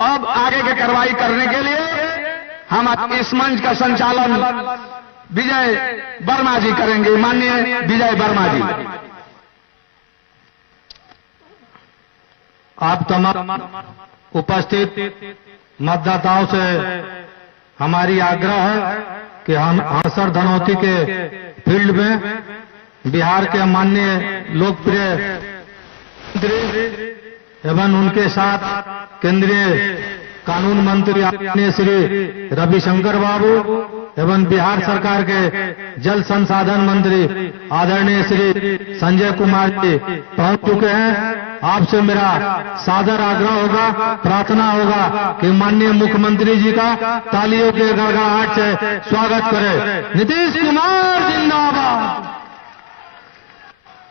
अब आगे की कार्रवाई करने के लिए हम इस मंच का संचालन विजय वर्मा जी करेंगे। माननीय विजय वर्मा जी। आप तमाम उपस्थित मतदाताओं से हमारी आग्रह है कि हम हांसर धनौती के फील्ड में बिहार के माननीय लोकप्रिय मंत्री एवं उनके साथ केंद्रीय कानून मंत्री आदरणीय श्री रविशंकर बाबू एवं बिहार सरकार के जल संसाधन मंत्री आदरणीय श्री संजय कुमार जी पहुंच चुके हैं। आपसे मेरा सादर आग्रह होगा, प्रार्थना होगा कि माननीय मुख्यमंत्री जी का तालियों के गड़गड़ाहट से स्वागत करें। नीतीश कुमार जिंदाबाद,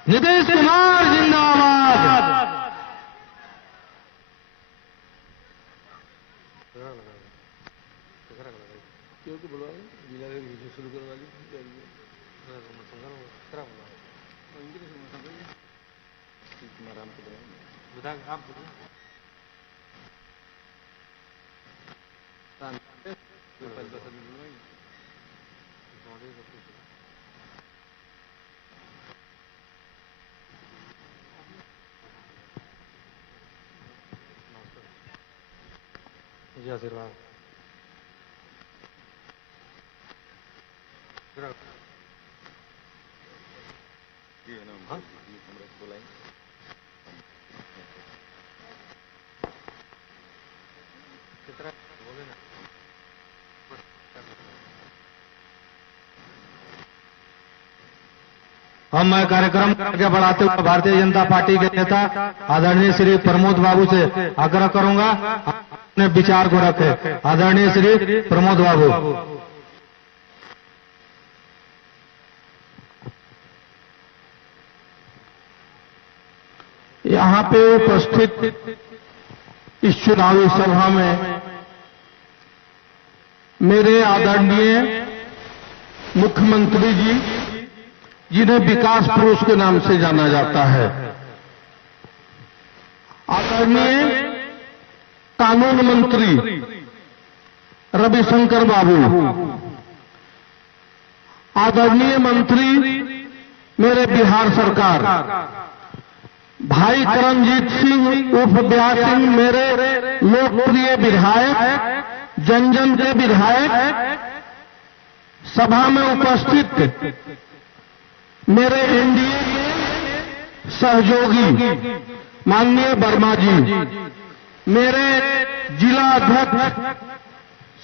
नीतीश कुमार जिंदाबाद। जी आशीर्वाद। हम मैं कार्यक्रम आगे बढ़ाते हुए भारतीय जनता पार्टी के नेता आदरणीय श्री प्रमोद बाबू से आग्रह करूंगा अपने विचार को रखे। आदरणीय श्री प्रमोद बाबू। यहाँ पे उपस्थित इस चुनावी सभा में मेरे आदरणीय मुख्यमंत्री जी, जिन्हें विकास पुरुष के नाम से जाना जाता है, आदरणीय कानून मंत्री रविशंकर बाबू, आदरणीय मंत्री मेरे बिहार सरकार भाई करणजीत सिंह उर्फ ब्याह सिंह, मेरे लोकप्रिय विधायक, जन जन के विधायक, सभा में उपस्थित मेरे एनडीए के सहयोगी माननीय वर्मा जी, मेरे जिला अध्यक्ष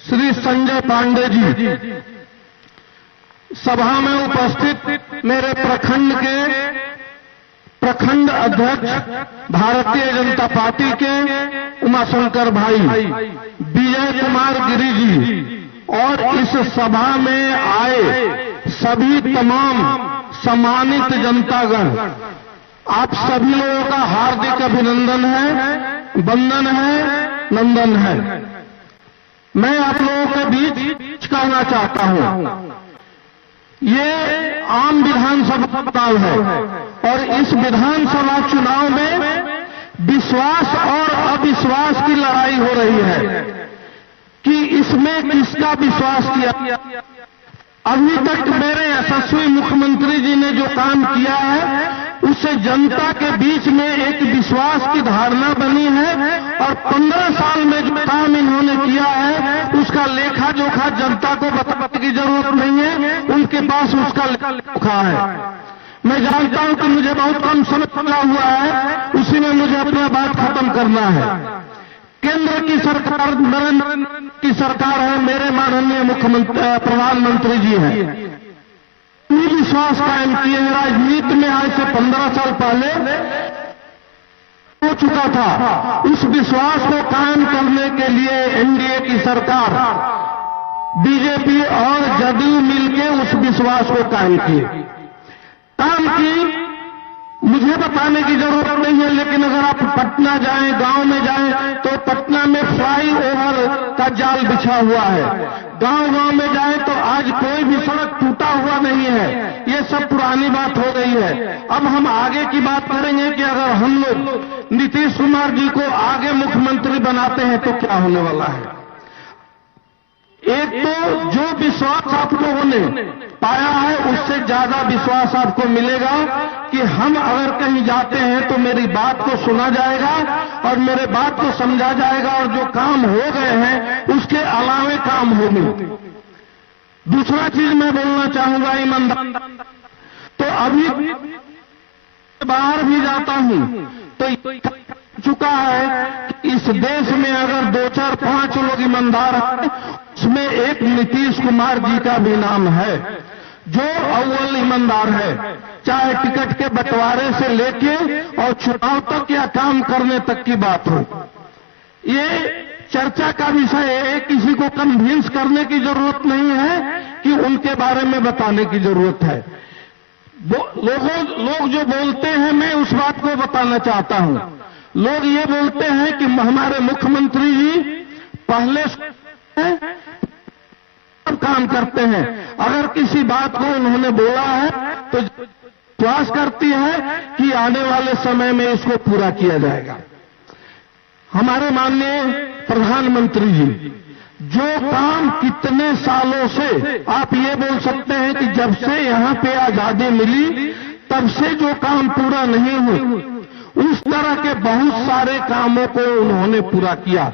श्री संजय पांडे जी, सभा में उपस्थित मेरे प्रखंड अध्यक्ष भारतीय जनता पार्टी के उमाशंकर भाई, विजय कुमार गिरी जी और इस सभा में आए सभी तमाम सम्मानित जनतागण, आप सभी लोगों का हार्दिक अभिनंदन है, वंदन है, नंदन है। मैं आप लोगों के बीच कहना चाहता हूं, ये आम विधानसभा चुनाव है और इस विधानसभा चुनाव में विश्वास और अविश्वास की लड़ाई हो रही है कि इसमें किसका विश्वास किया। अभी तक मेरे यशस्वी मुख्यमंत्री जी ने जो काम किया है उससे जनता के बीच में एक विश्वास की धारणा बनी है और 15 साल में जो काम इन्होंने किया है उसका लेखा जोखा जनता को बताने की जरूरत नहीं है, उनके पास उसका लेखा जोखा है। मैं जानता हूं कि मुझे बहुत कम समय मिला हुआ है, उसी में मुझे अपना बात खत्म करना है। केंद्र की सरकार नरेंद्र की सरकार है, मेरे माननीय मुख्यमंत्री प्रधानमंत्री जी हैं, विश्वास कायम किए हैं। राजनीति में आज से 15 साल पहले हो चुका था, उस विश्वास को कायम करने के लिए एनडीए की सरकार, बीजेपी और जदयू मिलकर उस विश्वास को कायम किए। काम की मुझे बताने की जरूरत नहीं है, लेकिन अगर आप पटना जाएं, गांव में जाएं, तो पटना में फ्लाईओवर का जाल बिछा हुआ है। गांव गांव में जाएं तो आज कोई भी सड़क टूटा हुआ नहीं है। ये सब पुरानी बात हो गई है। अब हम आगे की बात करेंगे कि अगर हम लोग नीतीश कुमार जी को आगे मुख्यमंत्री बनाते हैं तो क्या होने वाला है। एक तो जो विश्वास आप लोगों ने पाया है उससे ज्यादा विश्वास आपको मिलेगा कि हम अगर कहीं जाते हैं तो मेरी बात को सुना जाएगा और मेरे बात को समझा जाएगा और जो काम हो गए हैं उसके अलावे काम होंगे। दूसरा चीज मैं बोलना चाहूंगा ईमानदार, तो अभी बाहर भी जाता हूं तो चुका है कि इस देश में अगर 2, 4, 5 लोग ईमानदार हैं उसमें एक नीतीश कुमार जी का भी नाम है जो अव्वल ईमानदार है, चाहे टिकट के बंटवारे से लेके और चुनाव तक या काम करने तक की बात हो। ये चर्चा का विषय है, किसी को कन्विंस करने की जरूरत नहीं है कि उनके बारे में बताने की जरूरत है। लोग जो बोलते हैं मैं उस बात को बताना चाहता हूं। लोग ये बोलते हैं कि हमारे मुख्यमंत्री जी पहले काम करते हैं, अगर किसी बात को उन्होंने बोला है तो विश्वास करती है कि आने वाले समय में इसको पूरा किया जाएगा। हमारे माननीय प्रधानमंत्री जी जो काम कितने सालों से, आप ये बोल सकते हैं कि जब से यहां पे आजादी मिली तब से जो काम पूरा नहीं हुआ, उस तरह के बहुत सारे कामों को उन्होंने पूरा किया।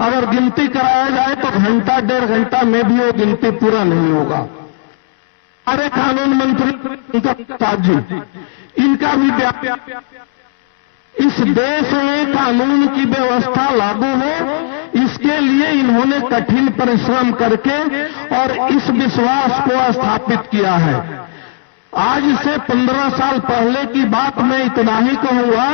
अगर गिनती कराया जाए तो घंटा 1.5 घंटा में भी वो गिनती पूरा नहीं होगा। हमारे कानून मंत्री प्रसाद जी, इनका भी इस देश में कानून की व्यवस्था लागू हो इसके लिए इन्होंने कठिन परिश्रम करके और इस विश्वास को स्थापित किया है। आज से 15 साल पहले की बात मैं इतना ही कहूंगा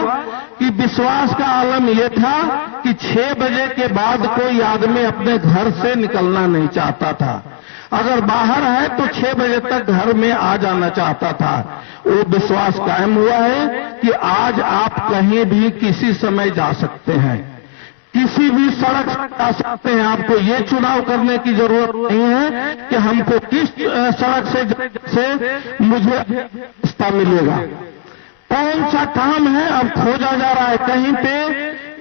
कि विश्वास का आलम यह था कि 6 बजे के बाद कोई आदमी अपने घर से निकलना नहीं चाहता था। अगर बाहर है तो 6 बजे तक घर में आ जाना चाहता था। वो विश्वास कायम हुआ है कि आज आप कहीं भी किसी समय जा सकते हैं, किसी भी सड़क से जा सकते हैं। आपको ये चुनाव करने की जरूरत नहीं है कि हमको किस सड़क से मुझे रास्ता मिलेगा। कौन सा काम है अब खोजा जा रहा है, कहीं पे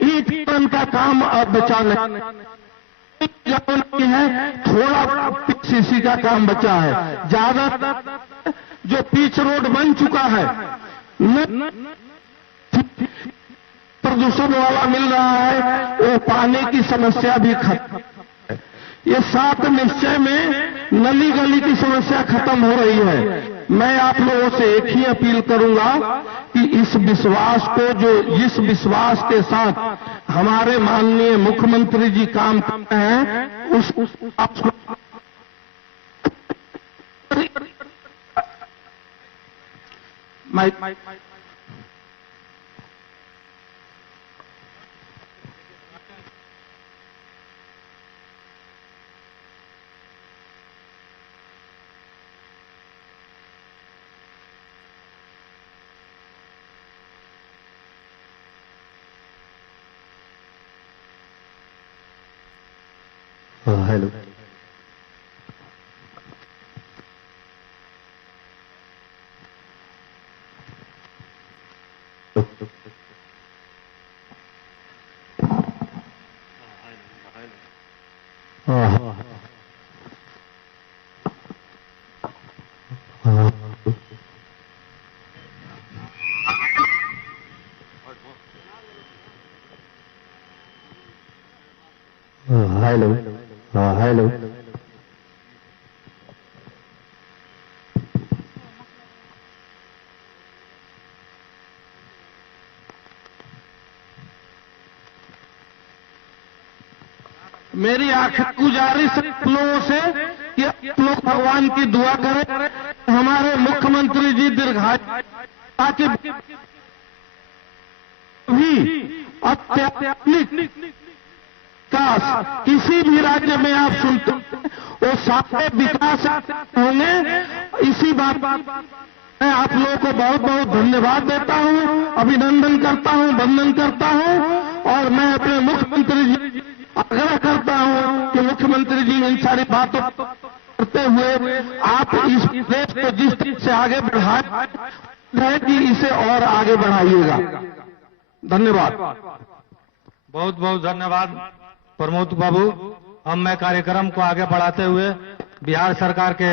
ईंट का काम अब बचा नहीं है, थोड़ा सीसी का काम बचा है। ज्यादातर जो पिच रोड बन चुका है प्रदूषण वाला मिल रहा है, वो पानी की समस्या भी खत्म है। ये 7 निश्चय में नली गली की समस्या खत्म हो रही है। मैं आप लोगों से एक ही अपील करूंगा कि इस विश्वास को, जो जिस विश्वास के साथ हमारे माननीय मुख्यमंत्री जी काम करते हैं, उस हेलो, हेलो, मेरी आखिर गुजारिश लोगों से कि आप लोग भगवान की दुआ करें, हमारे मुख्यमंत्री जी दीर्घायु ताकि भी अत्याधुनिक विकास किसी भी राज्य में आप सुनते वो सारे विकास होंगे। इसी बात मैं आप लोगों को बहुत बहुत धन्यवाद देता हूं, अभिनंदन करता हूं, वंदन करता हूं। और मैं अपने मुख्यमंत्री जी आग्रह करता हूं कि मुख्यमंत्री जी इन सारी बातों करते हुए आप इस देश को जिस तरह से आगे बढ़ाए है कि इसे और आगे बढ़ाइएगा। धन्यवाद। बहुत बहुत धन्यवाद प्रमोद बाबू। अब मैं कार्यक्रम को आगे बढ़ाते हुए बिहार सरकार के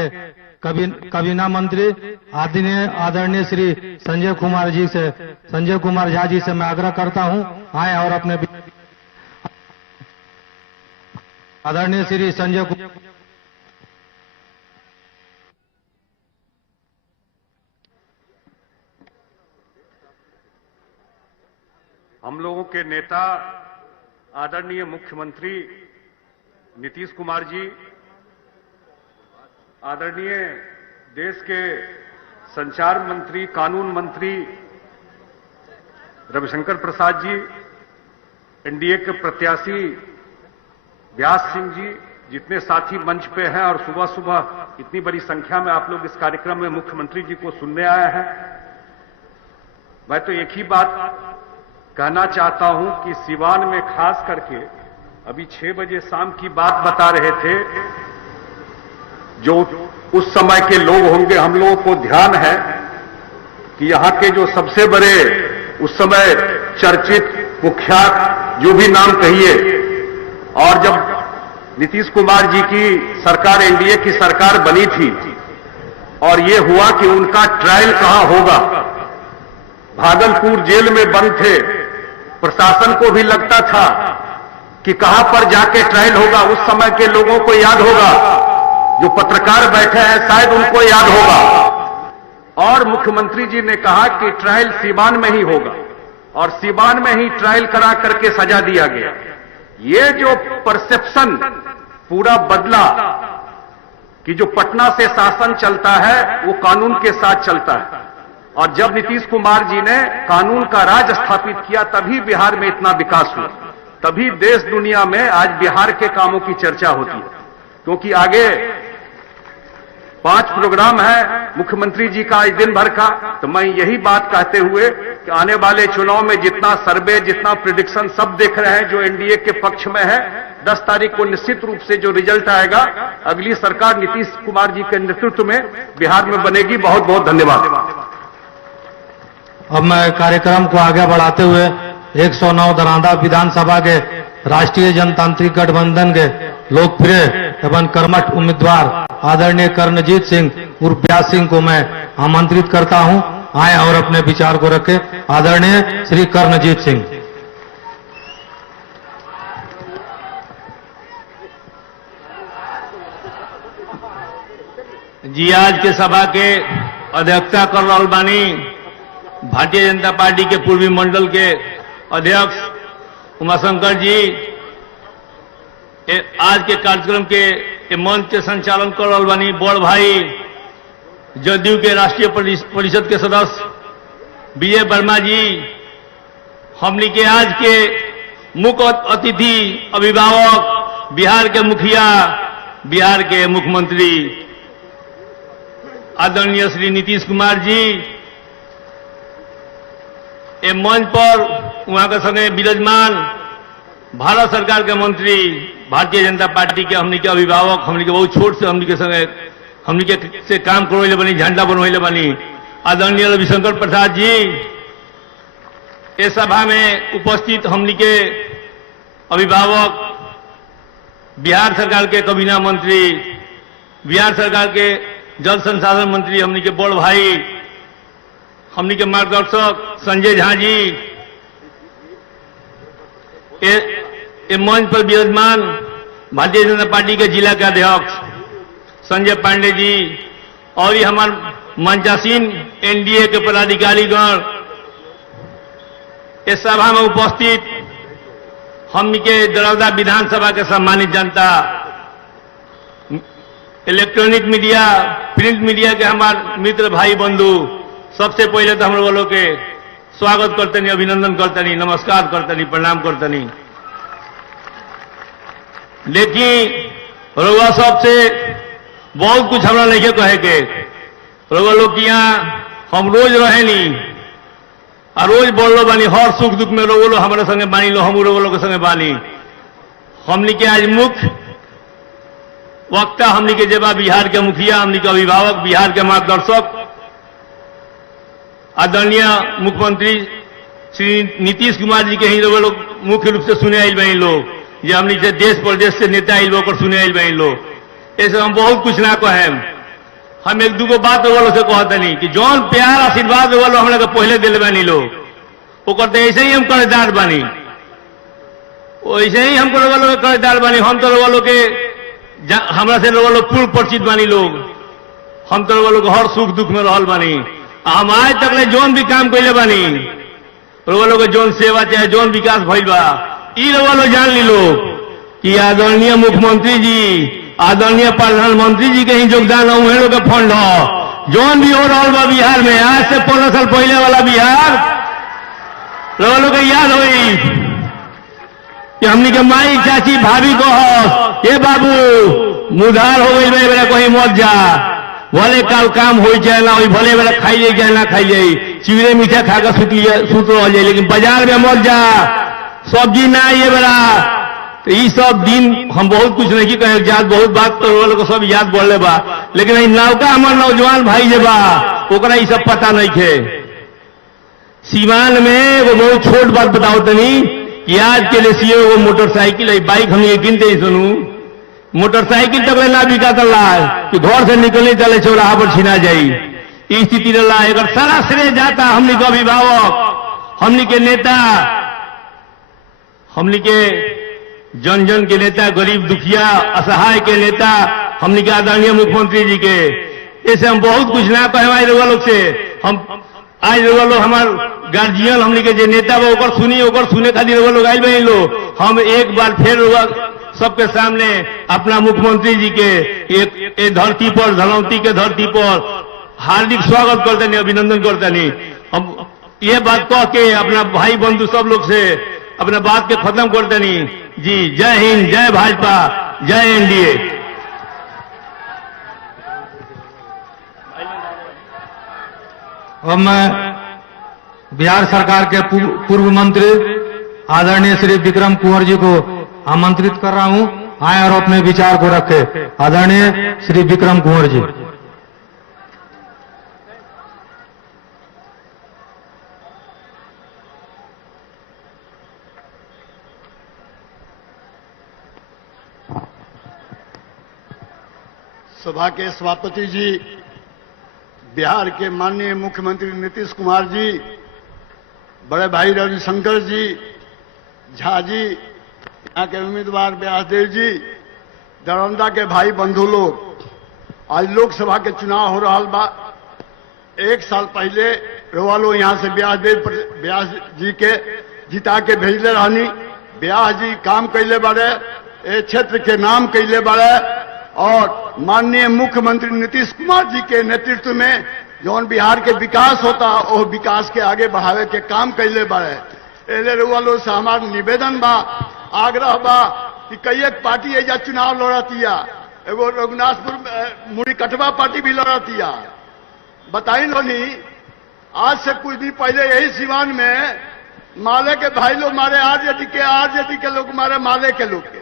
कबीना मंत्री आदरणीय श्री संजय कुमार झा जी से मैं आग्रह करता हूं, आए और अपने आदरणीय श्री संजय हम लोगों के नेता आदरणीय मुख्यमंत्री नीतीश कुमार जी, आदरणीय देश के संचार मंत्री, कानून मंत्री रविशंकर प्रसाद जी, एनडीए के प्रत्याशी व्यास सिंह जी, जितने साथी मंच पे हैं और सुबह सुबह इतनी बड़ी संख्या में आप लोग इस कार्यक्रम में मुख्यमंत्री जी को सुनने आए हैं। मैं तो एक ही बात कहना चाहता हूं कि सिवान में खास करके अभी 6 बजे शाम की बात बता रहे थे, जो उस समय के लोग होंगे, हम लोगों को ध्यान है कि यहां के जो सबसे बड़े उस समय चर्चित कुख्यात जो भी नाम कहिए, और जब नीतीश कुमार जी की सरकार, एनडीए की सरकार बनी थी और ये हुआ कि उनका ट्रायल कहां होगा, भागलपुर जेल में बंद थे, प्रशासन को भी लगता था कि कहां पर जाके ट्रायल होगा। उस समय के लोगों को याद होगा, जो पत्रकार बैठे हैं शायद उनको याद होगा। और मुख्यमंत्री जी ने कहा कि ट्रायल सीवान में ही होगा और सीवान में ही ट्रायल करा करके सजा दिया गया। ये जो परसेप्शन पूरा बदला कि जो पटना से शासन चलता है वो कानून के साथ चलता है, और जब नीतीश कुमार जी ने कानून का राज स्थापित किया तभी बिहार में इतना विकास हुआ, तभी देश दुनिया में आज बिहार के कामों की चर्चा होती है। क्योंकि आगे 5 प्रोग्राम है मुख्यमंत्री जी का आज दिन भर का, तो मैं यही बात कहते हुए कि आने वाले चुनाव में जितना सर्वे, जितना प्रिडिक्शन सब देख रहे हैं जो एनडीए के पक्ष में है, 10 तारीख को निश्चित रूप से जो रिजल्ट आएगा, अगली सरकार नीतीश कुमार जी के नेतृत्व में बिहार में बनेगी। बहुत बहुत धन्यवाद। अब मैं कार्यक्रम को आगे बढ़ाते हुए 109 दरांदा विधानसभा के राष्ट्रीय जनतांत्रिक गठबंधन के लोकप्रिय एवं कर्मठ उम्मीदवार आदरणीय कर्णजीत सिंह उर्फ व्यास सिंह को मैं आमंत्रित करता हूं, आए और अपने विचार को रखें। आदरणीय श्री कर्णजीत सिंह। जी, आज के सभा के अध्यक्षता कर रहल बानी भारतीय जनता पार्टी के पूर्वी मंडल के अध्यक्ष उमाशंकर जी। आज के कार्यक्रम के मंच के संचालन कर रहल बानी बड़ भाई जदयू के राष्ट्रीय परिषद के सदस्य विजय वर्मा जी। हमनी के आज के मुख्य अतिथि, अभिभावक, बिहार के मुखिया, बिहार के मुख्यमंत्री आदरणीय श्री नीतीश कुमार जी। ए मंच पर वहां के संगे विराजमान भारत सरकार के मंत्री, भारतीय जनता पार्टी के हमनी के अभिभावक, हमनी के बहुत छोट से हमनी के संगे हमनी के से काम करवाइले बनी, झंडा बनवाइले बनी आदरणीय रविशंकर प्रसाद जी। इस सभा में उपस्थित हमनी के अभिभावक, बिहार सरकार के कबीना मंत्री, बिहार सरकार के जल संसाधन मंत्री, हमनी के बड़ भाई, हमनी के मार्गदर्शक संजय झा जी। ए मंच पर विराजमान भारतीय जनता पार्टी के जिला के अध्यक्ष संजय पांडे जी और ये हमारे मंचासीन एनडीए के पदाधिकारीगण, इस सभा में उपस्थित हमनी के दरौदा विधानसभा के सम्मानित जनता, इलेक्ट्रॉनिक मीडिया, प्रिंट मीडिया के हमारे मित्र भाई बंधु, सबसे पहले तो हम लोगों के स्वागत करतनी, अभिनंदन करतनी, नमस्कार करतनी, प्रणाम करतनी। लेकिन रउआ सबसे बहुत कुछ हमरा नहीं कहे के, रउआ लोग की यहाँ हम रोज रहे नी और रोज बोल लो बानी, हर सुख दुख में रउआ लोग हमारे संगे बानी लो, हम रउआ लोग के संगे बानी। हमनी के आज मुख्य वक्ता हमनी के जेबा बिहार के मुखिया, हमनी के अभिभावक, बिहार के मार्गदर्शक आदरणीय मुख्यमंत्री श्री नीतीश कुमार जी के ही लोग मुख्य रूप से सुने आयल बनी लोग, जो हमने से देश प्रदेश से नेता आयल होकर सुने आयल बनी लोग। ऐसे हम बहुत कुछ ना कहे, हम एक दूगो बात वालों से कहते नहीं कि जौन प्यार आशीर्वाद वालों हम लोग पहले दिल बनी लोग, वो करते ऐसे ही हम कर्जदार बनी, वैसे ही हम वालों के कर्जदार बनी। हम तो वालों के हमरा से वालों पूर्व परिचित बनी लोग, हम तो वालों को हर सुख दुख में रहल बनी। हम आज तक ले जौन भी काम कैले बनी, वालों के जौन सेवा चाहे जौन विकास भइल बा, ई वालों जान ली लोग कि आदरणीय मुख्यमंत्री जी, आदरणीय प्रधानमंत्री जी के ही योगदान उहे लोग के फंड हो। जौन भी हो रहा बा बिहार में, आज से 15 साल पहले वाला बिहार लोग के याद हुई कि हमनी के माई चाची भाभी को हो, ये बाबू मुधार हो गई बेरा कहीं मत जा, भले काल काम हो चाहे ना हो, भले बेरा खाई जाए चाहे ना खाई जाए, चिवड़े मीठा खाकर सुत रह जाए, लेकिन बाजार में मत जा, सब्जी ना ये बेरा। तो ये सब दिन हम बहुत कुछ नहीं कहे, याद बहुत बात तो को सब याद बढ़ले बा, लेकिन नौका हमार नौजवान भाई जे बा ओकरा ये सब पता नहीं थे। सीवान में वो बहुत छोट बात बताओ तनी कि आज के लिए वो मोटरसाइकिल है, बाइक हम ये गिनते ही सुनू, मोटरसाइकिल तक ना बिका तला कि घर से निकलने चले चौराहा पर छिना जाई, इस स्थिति रहा। अगर सारा श्रेय जाता हमनी के अभिभावक, हमनी के नेता, हमनी के जन जन के नेता, गरीब दुखिया असहाय के नेता, हमनी के आदरणीय मुख्यमंत्री जी के। ऐसे हम बहुत कुछ ना कहे हमारे लोग से, हम आज लोग हमार गार्जियन हमनी के जो नेता बा ओकर सुनी, ओकर सुने खातिर लोग आयल बनी लोग। हम एक बार फिर सबके सामने अपना मुख्यमंत्री जी के एक धरती पर, धनौती के धरती पर हार्दिक स्वागत करते नहीं, अभिनंदन करते नहीं। हम ये बात कह के अपना भाई बंधु सब लोग से अपना बात के खत्म करते नहीं जी। जय हिंद, जय भाजपा, जय एनडीए। अब मैं बिहार सरकार के पूर्व मंत्री आदरणीय श्री विक्रम कुंवर जी को आमंत्रित कर रहा हूं, आए और अपने विचार को रखे। आदरणीय श्री विक्रम कुंवर जी। सभा के सभापति जी, बिहार के माननीय मुख्यमंत्री नीतीश कुमार जी, बड़े भाई रविशंकर जी, झा जी, यहाँ के उम्मीदवार व्यासदेव जी, दरौंदा के भाई बंधु लोग, आज लोकसभा के चुनाव हो रहा बा। एक साल पहले रोवालो यहाँ से व्यास जी के जिता के भेजले रहनी। व्यास जी काम कैले बारे, ए क्षेत्र के नाम कैले बारे, और माननीय मुख्यमंत्री नीतीश कुमार जी के नेतृत्व में जौन बिहार के विकास होता वो विकास के आगे बढ़ावे के काम कैले बारे। एले रुआलो से हमार निवेदन बा, आग्रह बा कि कई एक पार्टी एजा चुनाव लड़तिया, एगो रघुनाथपुर मुड़ी कटवा पार्टी भी लड़तिया। बताई लोनी, आज से कुछ दिन पहले यही सिवान में माले के भाई लोग मारे आरजेडी के लोग मारे माले के लोग के।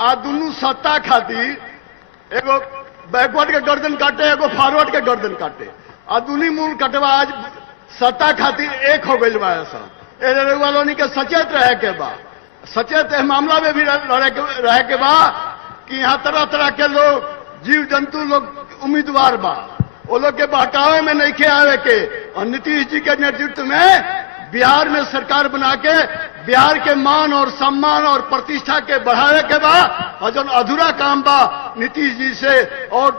आज दोनों सत्ता खातिर एगो बैकवर्ड के गर्दन काटे, एगो फॉरवर्ड के गर्दन काटे, और दोनों मूल कटवा आज सत्ता खातिर एक हो गई बा। ऐसा वालों के सचेत रहे के बा, सचेत मामला में भी रहे के बा कि यहाँ तरह तरह के लोग, जीव जंतु लोग उम्मीदवार बा, वो लोग के बहकावे में नहीं आवे के। और नीतीश जी के नेतृत्व में बिहार में सरकार बना के बिहार के मान और सम्मान और प्रतिष्ठा के बढ़ावे के बा, और जो अधूरा काम बा नीतीश जी से और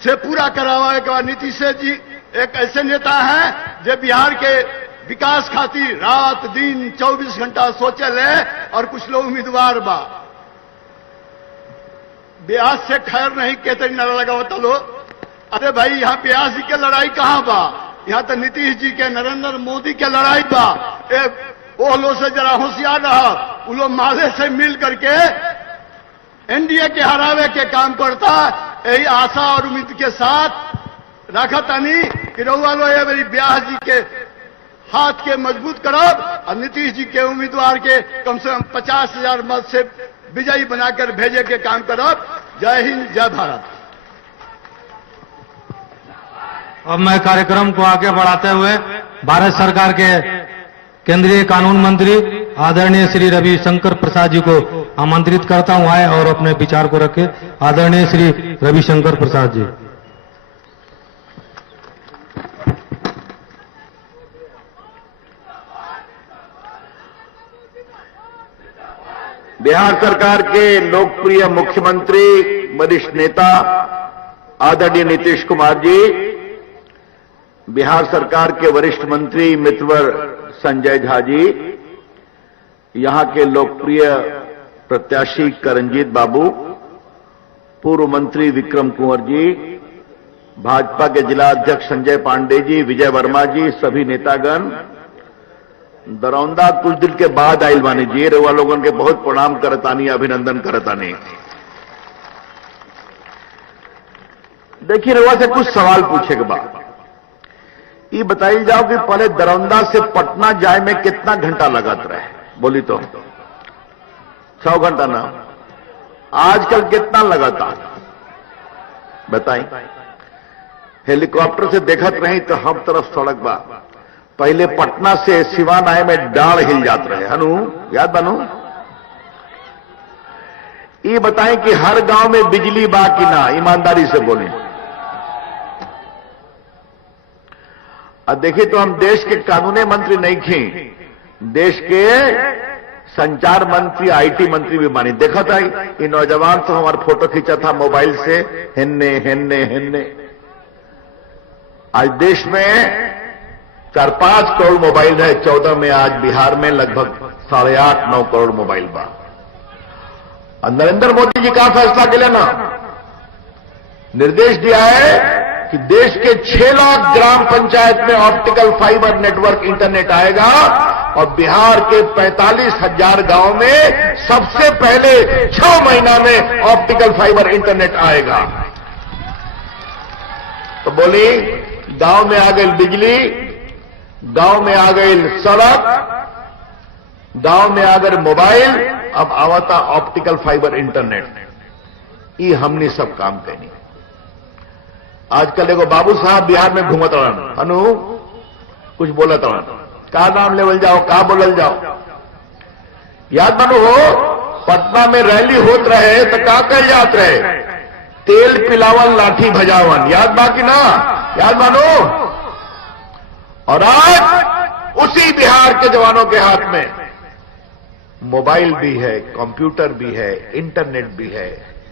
से पूरा करावे के बाद। नीतीश जी एक ऐसे नेता हैं जो बिहार के विकास खातिर रात दिन 24 घंटा सोचे ले, और कुछ लोग उम्मीदवार बा ब्यास से खैर नहीं कहते नारा लगावता लो। अरे भाई, यहाँ ब्यास जी के लड़ाई कहाँ बा? यहाँ तो नीतीश जी के, नरेंद्र मोदी के लड़ाई बा। वो लोग से जरा होशियार रहा, वो लोग माले से मिल करके एनडीए के हरावे के काम करता। यही आशा और उम्मीद के साथ रखा तानी कि रउआ लो ये मेरी ब्यास जी के हाथ के मजबूत करो, और नीतीश जी के उम्मीदवार के कम से कम 50,000 मत से विजयी बनाकर भेजे के काम करो। जय हिंद, जय भारत। अब मैं कार्यक्रम को आगे बढ़ाते हुए भारत सरकार के केंद्रीय कानून मंत्री आदरणीय श्री रविशंकर प्रसाद जी को आमंत्रित करता हूं, आए और अपने विचार को रखे। आदरणीय श्री रविशंकर प्रसाद जी। बिहार सरकार के लोकप्रिय मुख्यमंत्री वरिष्ठ नेता आदरणीय नीतीश कुमार जी, बिहार सरकार के वरिष्ठ मंत्री मित्रवर संजय झा जी, यहां के लोकप्रिय प्रत्याशी करणजीत बाबू, पूर्व मंत्री विक्रम कुंवर जी, भाजपा के जिला अध्यक्ष संजय पांडे जी, विजय वर्मा जी, सभी नेतागण, दरौंदा कुछ दिन के बाद आइल बानी जी, रेवा लोगन के बहुत प्रणाम करतानी, अभिनंदन करतानी। देखिए, रेवा से कुछ सवाल पूछे के बाद ये बताइए जाओ कि पहले दरौंदा से पटना जाए में कितना घंटा लगत रहे? बोली तो 6 घंटा ना, आजकल कितना लगाता बताई? हेलीकॉप्टर से देखत रही तो हम तरफ सड़क बा, पहले पटना से सिवान आए में डाल हिल जात रहे, हनु याद बनू? ये बताएं कि हर गांव में बिजली बा कि ना, ईमानदारी से बोलें। और देखिए, तो हम देश के कानूनी मंत्री नहीं थे, देश के संचार मंत्री, आईटी मंत्री भी मानी। देखा था ये नौजवान तो हमारा फोटो खींचा था मोबाइल से, हिन्ने हिन्ने हिन्ने। आज देश में 4-5 करोड़ मोबाइल है, 14 में आज बिहार में लगभग 8.5-9 करोड़ मोबाइल बा। और नरेंद्र मोदी जी का फैसला के लिए ना निर्देश दिया है कि देश के 6 लाख ग्राम पंचायत में ऑप्टिकल फाइबर नेटवर्क इंटरनेट आएगा और बिहार के 45,000 गांव में सबसे पहले 6 महीना में ऑप्टिकल फाइबर इंटरनेट आएगा। तो बोली, गांव में आ गई बिजली, गांव में आ गई सड़क, गांव में आ गए मोबाइल, अब आवता ऑप्टिकल फाइबर इंटरनेट। ये हमने सब काम करनी। आजकल एगो बाबू साहब बिहार में घूमत रहन, अनु कुछ बोलत रहन, का नाम लेवल जाओ, का बोलल जाओ, याद मानो हो? पटना में रैली होत रहे तो का कह जात रहे? तेल पिलावन लाठी भजावन, याद बाकी ना? याद मानो? और आज उसी बिहार के जवानों के हाथ में मोबाइल भी है, कंप्यूटर भी है, इंटरनेट भी है,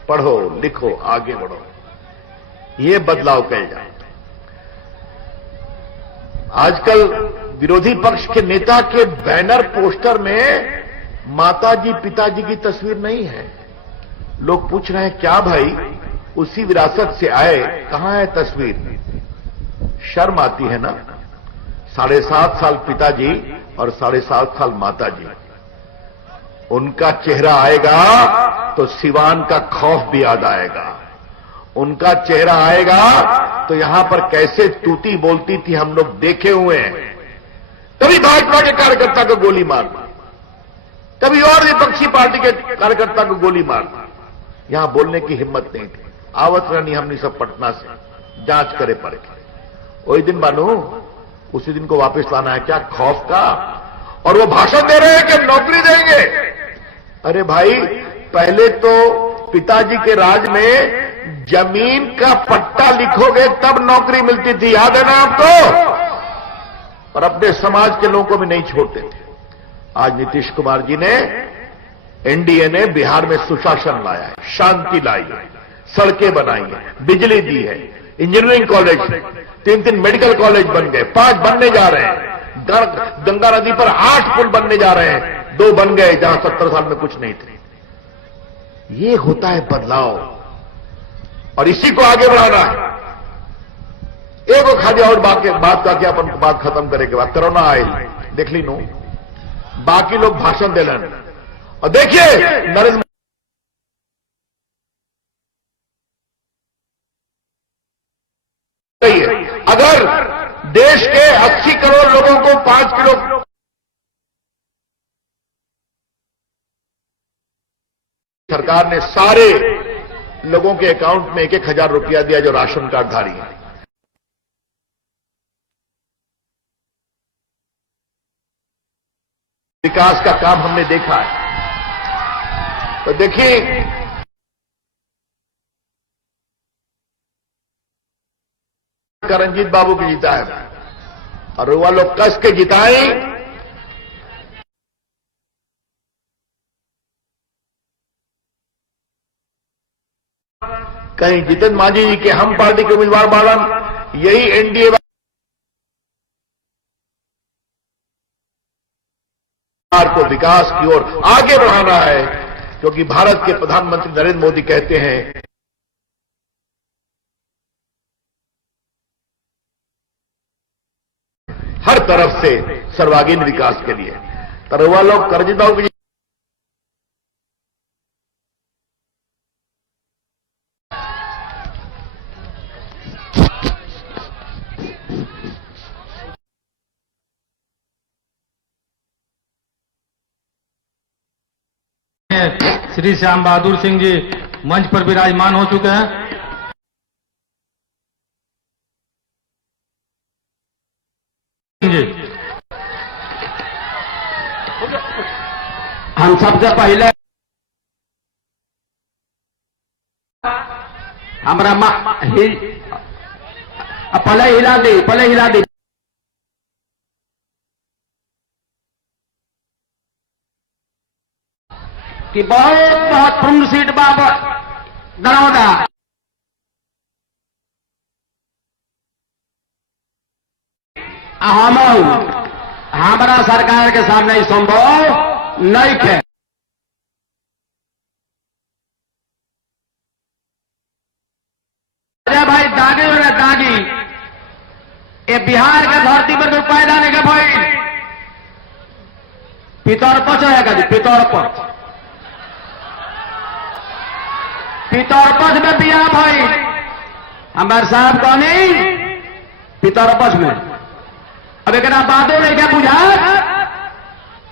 पढ़ो लिखो आगे बढ़ो। ये बदलाव कल जाए। आजकल विरोधी पक्ष के नेता के बैनर पोस्टर में माताजी पिताजी की तस्वीर नहीं है। लोग पूछ रहे हैं क्या भाई, उसी विरासत से आए, कहां है तस्वीर? शर्म आती है ना? 7.5 साल पिताजी और 7.5 साल माताजी, उनका चेहरा आएगा तो सिवान का खौफ भी याद आएगा। उनका चेहरा आएगा तो यहां पर कैसे टूटी बोलती थी हम लोग देखे हुए हैं। कभी भाजपा के कार्यकर्ता को गोली मारना, कभी और विपक्षी पार्टी के कार्यकर्ता को गोली मारना, यहां बोलने की हिम्मत नहीं थी। आवत रहनी हमने सब पटना से, जांच करे पड़े। वही दिन बानू, उसी दिन को वापस लाना है क्या? खौफ का। और वो भाषण दे रहे हैं कि नौकरी देंगे। अरे भाई, पहले तो पिताजी के राज में जमीन का पट्टा लिखोगे तब नौकरी मिलती थी, याद है ना आपको? और अपने समाज के लोगों को भी नहीं छोड़ते थे। आज नीतीश कुमार जी ने, एनडीए ने बिहार में सुशासन लाया है, शांति लाई है, सड़कें बनाई है, बिजली दी है, इंजीनियरिंग कॉलेज, 3 मेडिकल कॉलेज बन गए, 5 बनने जा रहे हैं। गंगा नदी पर 8 पुल बनने जा रहे हैं, 2 बन गए जहां 70 साल में कुछ नहीं थे। ये होता है बदलाव, और इसी को आगे बढ़ाना है। एक खाली और बात का क्या अपन बात खत्म करे के बाद कोरोना आयल देख ली नो, बाकी लोग भाषण दे लें। और देखिए नरेंद्र अगर देश के 80 करोड़ लोगों को 5 किलो सरकार ने सारे लोगों के अकाउंट में 1-1 हजार रुपया दिया जो राशन कार्ड धारी है। विकास का काम हमने देखा है। तो देखिए, रंजीत बाबू की जीता है और वो लोग कस के जिताए। कहीं जितन मांझी जी के हम पार्टी के उम्मीदवार बालन यही एनडीए को विकास की ओर आगे बढ़ाना है, क्योंकि भारत के प्रधानमंत्री नरेंद्र मोदी कहते हैं हर तरफ से सर्वांगीण विकास के लिए। तो वह लोग रंजीत बाबू की श्री श्याम बहादुर सिंह जी मंच पर विराजमान हो चुके हैं। जी हम सबसे पहले हमारा पहले हिला दी कि बहुत महत्वपूर्ण सीट बाबा दरौदा हम हमारा सरकार के सामने संभव नहीं है। अरे भाई दागी हो दागी ये बिहार के धरती पर तो पैदा नहीं के भाई पितरपच है कभी पितरपच में बिया भाई हमारे साहब कहनी पितरपच में। अब एक बातों नहीं क्या बुझा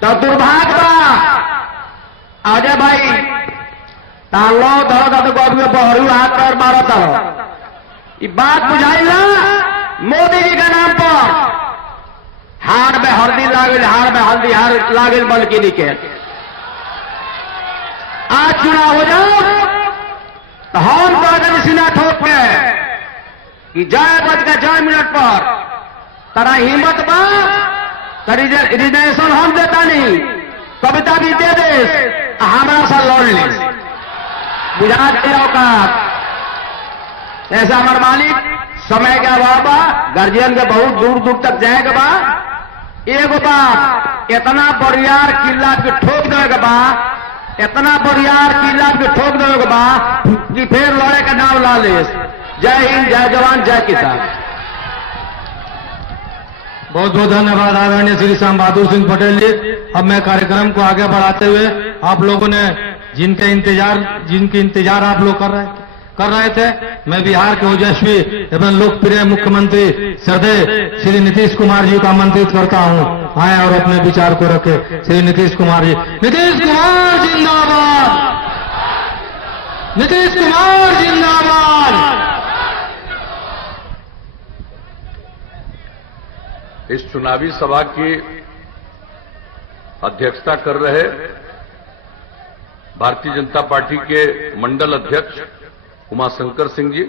तो दुर्भाग्य बा अजय भाई तालो धरो तो गॉड में बहरू हाथ पैर मारो था। ये बात बुझाई ना मोदी जी के नाम पर हार में हल्दी लागल हार में हल्दी हार लागल बल्कि नहीं के आज चुनाव हो जाओ तो हम बादल सीना ठोक के कि जय बज के जय मिनट पर तारा हिम्मत बा रिजर्वेशन हम देता नहीं कविता भी दे दे हमारा सा लौट ले बुझा दे औकात। ऐसा हमारे मालिक समय के अभाव बा गार्जियन के बहुत दूर दूर तक जाए के बा एगो बात इतना बरियार किला के ठोक दे के बा इतना बरियार किला के ठोक दे के बा कि फिर लड़े का नाम ला ले। जय हिंद जय जवान जय किसान। बहुत बहुत धन्यवाद आदरणीय श्री श्याम बहादुर सिंह पटेल जी। अब मैं कार्यक्रम को आगे बढ़ाते हुए आप लोगों ने जिनकी इंतजार आप लोग कर रहे थे मैं बिहार के ओजस्वी एवं लोकप्रिय मुख्यमंत्री श्रद्धेय श्री नीतीश कुमार जी को आमंत्रित करता हूं आए और अपने विचार को रखे। श्री नीतीश कुमार जी। नीतीश कुमार जिंदाबाद। नीतीश कुमार जिंदाबाद। इस चुनावी सभा की अध्यक्षता कर रहे भारतीय जनता पार्टी के मंडल अध्यक्ष उमाशंकर सिंह जी,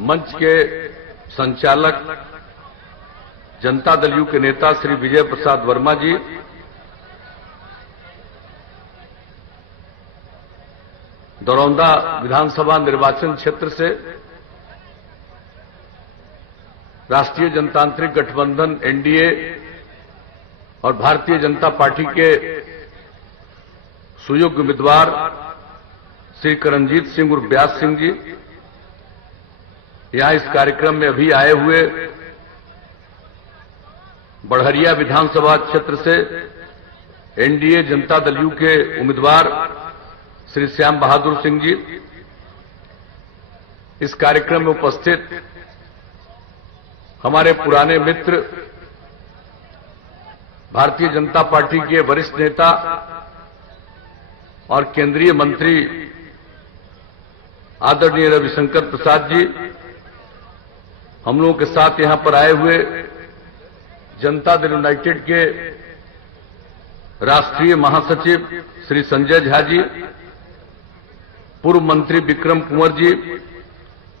मंच के संचालक जनता दल यू के नेता श्री विजय प्रसाद वर्मा जी, दरौंदा विधानसभा निर्वाचन क्षेत्र से राष्ट्रीय जनतांत्रिक गठबंधन एनडीए और भारतीय जनता पार्टी के सुयोग्य उम्मीदवार श्री करणजीत सिंह उर्फ व्यास सिंह जी, यहां इस कार्यक्रम में अभी आए हुए बढ़हरिया विधानसभा क्षेत्र से एनडीए जनता दल यू के उम्मीदवार श्री श्याम बहादुर सिंह जी, इस कार्यक्रम में उपस्थित हमारे पुराने मित्र भारतीय जनता पार्टी के वरिष्ठ नेता और केंद्रीय मंत्री आदरणीय रविशंकर प्रसाद जी, हम लोगों के साथ यहां पर आए हुए जनता दल यूनाइटेड के राष्ट्रीय महासचिव श्री संजय झा जी, पूर्व मंत्री विक्रम कुंवर जी,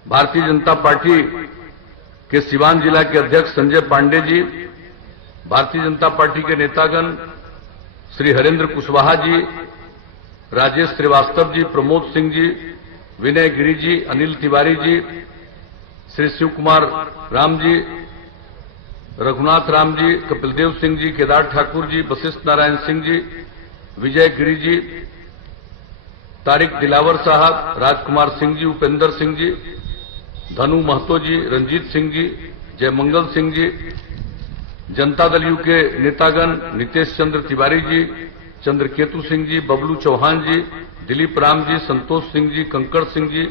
भारतीय जनता पार्टी के सिवान जिला के अध्यक्ष संजय पांडे जी, भारतीय जनता पार्टी के नेतागण श्री हरेंद्र कुशवाहा जी, राजेश श्रीवास्तव जी, प्रमोद सिंह जी, विनय गिरी जी, अनिल तिवारी जी, श्री शिव कुमार राम जी, रघुनाथ राम जी, कपिलदेव सिंह जी, केदार ठाकुर जी, वशिष्ठ नारायण सिंह जी, विजय गिरी जी, तारिक दिलावर साहब, राजकुमार सिंह जी, उपेंद्र सिंह जी, धनु महतो जी, रंजीत सिंह जी, जयमंगल सिंह जी, जनता दल यू के नेतागण नितेश चंद्र तिवारी जी, चंद्रकेतु सिंह जी, बबलू चौहान जी, दिलीप राम जी, संतोष सिंह जी, कंकड़ सिंह जी,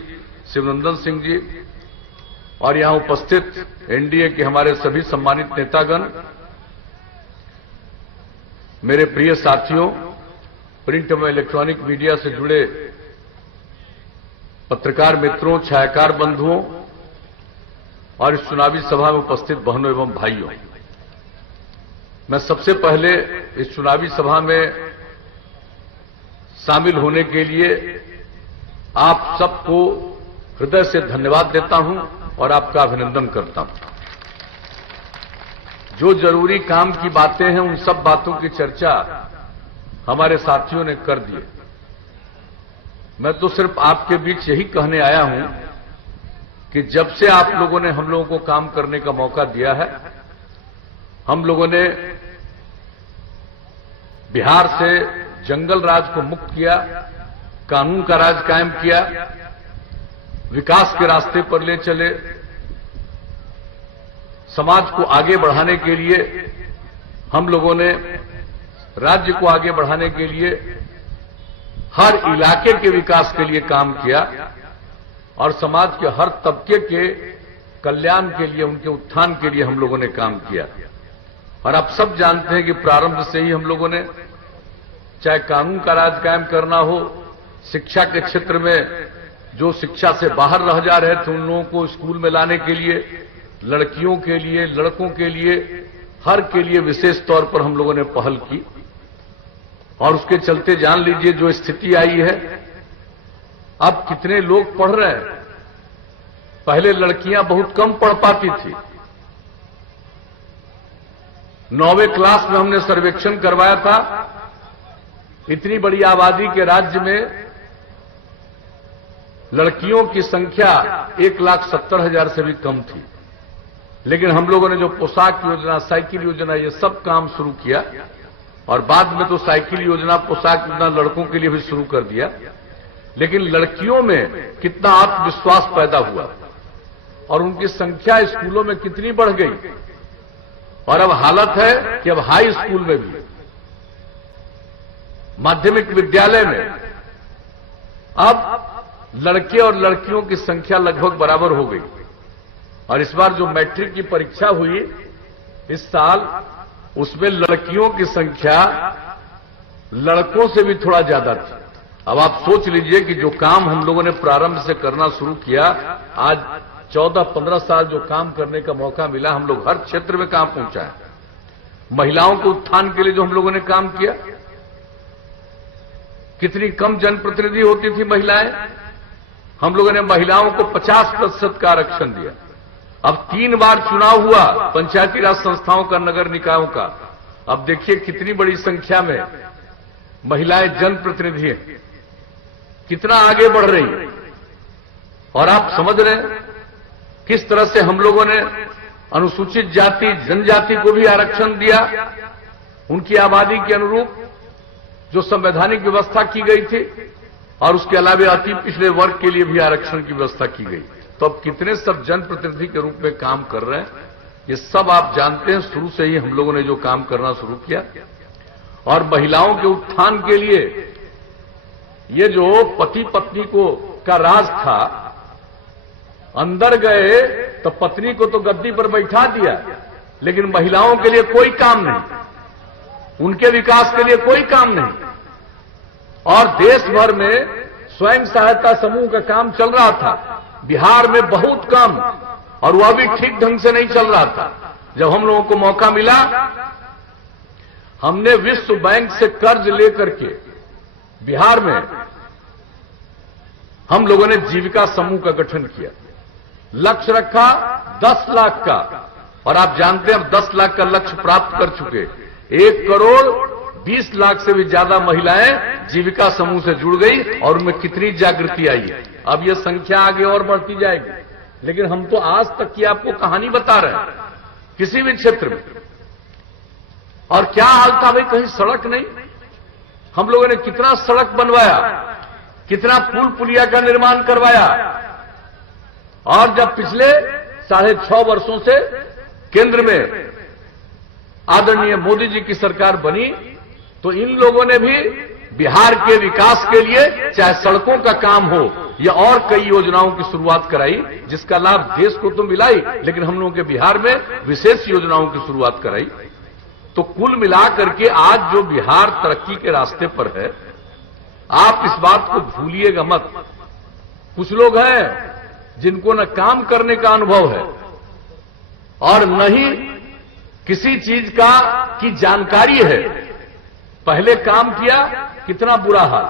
शिवनंदन सिंह जी और यहां उपस्थित एनडीए के हमारे सभी सम्मानित नेतागण, मेरे प्रिय साथियों, प्रिंट एवं इलेक्ट्रॉनिक मीडिया से जुड़े पत्रकार मित्रों, छायाकार बंधुओं और इस चुनावी सभा में उपस्थित बहनों एवं भाइयों, मैं सबसे पहले इस चुनावी सभा में शामिल होने के लिए आप सबको हृदय से धन्यवाद देता हूं और आपका अभिनंदन करता हूं। जो जरूरी काम की बातें हैं उन सब बातों की चर्चा हमारे साथियों ने कर दी। मैं तो सिर्फ आपके बीच यही कहने आया हूं कि जब से आप लोगों ने हम लोगों को काम करने का मौका दिया है, हम लोगों ने बिहार से जंगल राज को मुक्त किया, कानून का राज कायम किया, विकास के रास्ते पर ले चले, समाज को आगे बढ़ाने के लिए हम लोगों ने, राज्य को आगे बढ़ाने के लिए हर इलाके के विकास के लिए काम किया और समाज के हर तबके के कल्याण के लिए, उनके उत्थान के लिए हम लोगों ने काम किया। और आप सब जानते हैं कि प्रारंभ से ही हम लोगों ने, चाहे कानून का राज कायम करना हो, शिक्षा के क्षेत्र में जो शिक्षा से बाहर रह जा रहे थे उन लोगों को स्कूल में लाने के लिए, लड़कियों के लिए, लड़कों के लिए, हर के लिए विशेष तौर पर हम लोगों ने पहल की और उसके चलते जान लीजिए जो स्थिति आई है, अब कितने लोग पढ़ रहे हैं। पहले लड़कियां बहुत कम पढ़ पाती थी। 9वीं क्लास में हमने सर्वेक्षण करवाया था, इतनी बड़ी आबादी के राज्य में लड़कियों की संख्या 1,70,000 से भी कम थी। लेकिन हम लोगों ने जो पोशाक योजना, साइकिल योजना, ये सब काम शुरू किया और बाद में तो साइकिल योजना, पोशाक योजना लड़कों के लिए भी शुरू कर दिया। लेकिन लड़कियों में कितना आत्मविश्वास पैदा हुआ और उनकी संख्या स्कूलों में कितनी बढ़ गई। और अब हालत है कि अब हाई स्कूल में भी, माध्यमिक विद्यालय में अब लड़के और लड़कियों की संख्या लगभग बराबर हो गई। और इस बार जो मैट्रिक की परीक्षा हुई इस साल, उसमें लड़कियों की संख्या लड़कों से भी थोड़ा ज्यादा थी। अब आप सोच लीजिए कि जो काम हम लोगों ने प्रारंभ से करना शुरू किया, आज 14-15 साल जो काम करने का मौका मिला, हम लोग हर क्षेत्र में काम पहुंचाए। महिलाओं के उत्थान के लिए जो हम लोगों ने काम किया, कितनी कम जनप्रतिनिधि होती थी महिलाएं, हम लोगों ने महिलाओं को 50% का आरक्षण दिया। अब 3 बार चुनाव हुआ पंचायती राज संस्थाओं का, नगर निकायों का। अब देखिए कितनी बड़ी संख्या में महिलाएं जनप्रतिनिधि हैं, कितना आगे बढ़ रही है। और आप समझ रहे हैं किस तरह से हम लोगों ने अनुसूचित जाति, जनजाति को भी आरक्षण दिया, उनकी आबादी के अनुरूप जो संवैधानिक व्यवस्था की गई थी, और उसके अलावा अति पिछड़े वर्ग के लिए भी आरक्षण की व्यवस्था की गई। तो अब कितने सब जनप्रतिनिधि के रूप में काम कर रहे हैं, ये सब आप जानते हैं। शुरू से ही हम लोगों ने जो काम करना शुरू किया, और महिलाओं के उत्थान के लिए ये जो पति पत्नी को का राज था, अंदर गए तो पत्नी को तो गद्दी पर बैठा दिया, लेकिन महिलाओं के लिए कोई काम नहीं, उनके विकास के लिए कोई काम नहीं। और देश भर में स्वयं सहायता समूह का काम चल रहा था, बिहार में बहुत कम, और वह भी ठीक ढंग से नहीं चल रहा था। जब हम लोगों को मौका मिला, हमने विश्व बैंक से कर्ज लेकर के बिहार में हम लोगों ने जीविका समूह का गठन किया। लक्ष्य रखा 10 लाख का, और आप जानते हैं अब 10 लाख का लक्ष्य प्राप्त कर चुके। 1,20,00,000 से भी ज्यादा महिलाएं जीविका समूह से जुड़ गई और उनमें कितनी जागृति आई है। अब यह संख्या आगे और बढ़ती जाएगी, लेकिन हम तो आज तक की आपको कहानी बता रहे हैं किसी भी क्षेत्र में। और क्या हाल था भाई, कहीं सड़क नहीं। हम लोगों ने कितना सड़क बनवाया, कितना पुल पुलिया का निर्माण करवाया। और जब पिछले 6.5 वर्षों से केंद्र में आदरणीय मोदी जी की सरकार बनी, तो इन लोगों ने भी बिहार के विकास के लिए चाहे सड़कों का काम हो या और कई योजनाओं की शुरुआत कराई, जिसका लाभ देश को तो मिला ही, लेकिन हम लोगों के बिहार में विशेष योजनाओं की शुरुआत कराई। तो कुल मिलाकर के आज जो बिहार तरक्की के रास्ते पर है, आप इस बात को भूलिएगा मत। कुछ लोग हैं जिनको न काम करने का अनुभव है और न ही किसी चीज की जानकारी है। पहले काम किया, कितना बुरा हाल,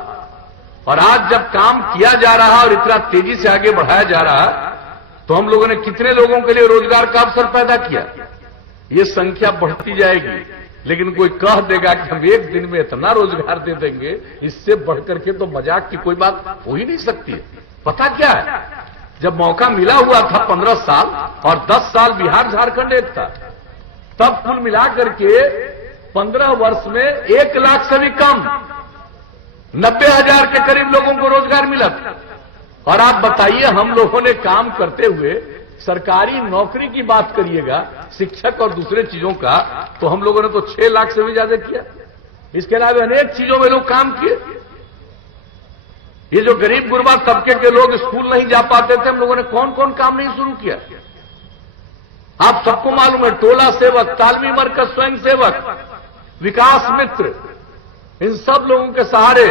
और आज जब काम किया जा रहा है और इतना तेजी से आगे बढ़ाया जा रहा है, तो हम लोगों ने कितने लोगों के लिए रोजगार का अवसर पैदा किया। ये संख्या बढ़ती जाएगी, लेकिन कोई कह देगा कि हम एक दिन में इतना रोजगार दे देंगे, इससे बढ़कर के तो मजाक की कोई बात हो ही नहीं सकती। पता क्या है, जब मौका मिला हुआ था 15 साल और 10 साल बिहार झारखंड एक था, तब कुल मिलाकर के 15 वर्ष में 1 लाख से भी कम 90,000 के करीब लोगों को रोजगार मिला था। और आप बताइए, हम लोगों ने काम करते हुए सरकारी नौकरी की बात करिएगा, शिक्षक और दूसरे चीजों का, तो हम लोगों ने तो 6 लाख से भी ज्यादा किया। इसके अलावा अनेक चीजों में लोग काम किए। ये जो गरीब गुरबा तबके के लोग स्कूल नहीं जा पाते थे, हम लोगों ने कौन कौन काम नहीं शुरू किया। आप सबको मालूम है, टोला सेवक, तालमी मरकज स्वयं सेवक, विकास मित्र, इन सब लोगों के सहारे